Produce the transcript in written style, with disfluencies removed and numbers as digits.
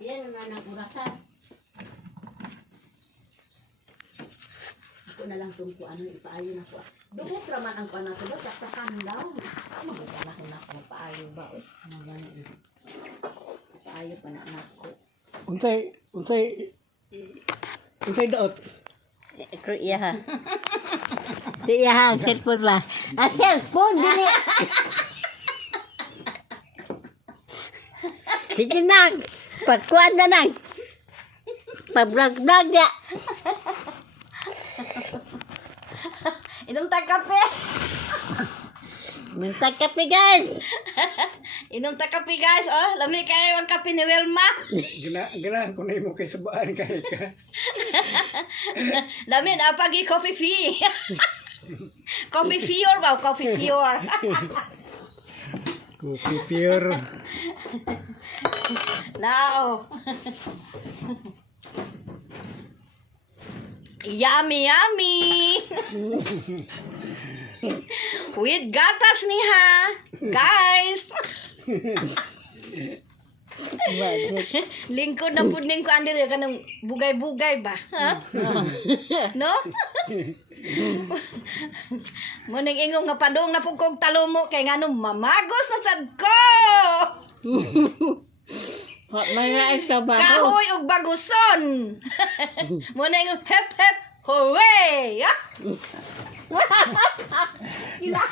Yan na ng urasan. Ako na lang itong ano, ipaayo na ko. Dumos raman ang panato ba? Saksakan daw. Magdala ko na ako. Paayo ba? Paayo pa na ako. Unsay daot? Ito iya ha. Ito iya ha, ang cellphone ba? Ang cellphone, dili. Sige nang, pagkuhan na nang. Pag-vlog-vlog ya. Inom tag kape. Minta kape guys. Inom tag kape guys. Oh, lami kayo ang kape ni Wilma. Gana ko na mo kay sabaan kay ka. Lami na pagi coffee fee. Coffee fior ba? Coffee fior. Coffee pure. Now. Yummy, yummy. With gatas ni ha. Guys. Lingkod na pudning ko andir ka ng bugay-bugay ba? Ha? No? Muning ingong nga padong na pugkog talomo kay nganong mamagos na sad ko. Mga ito ba? Kahoy og baguson. Muning ingong hep hep hooray. Ila.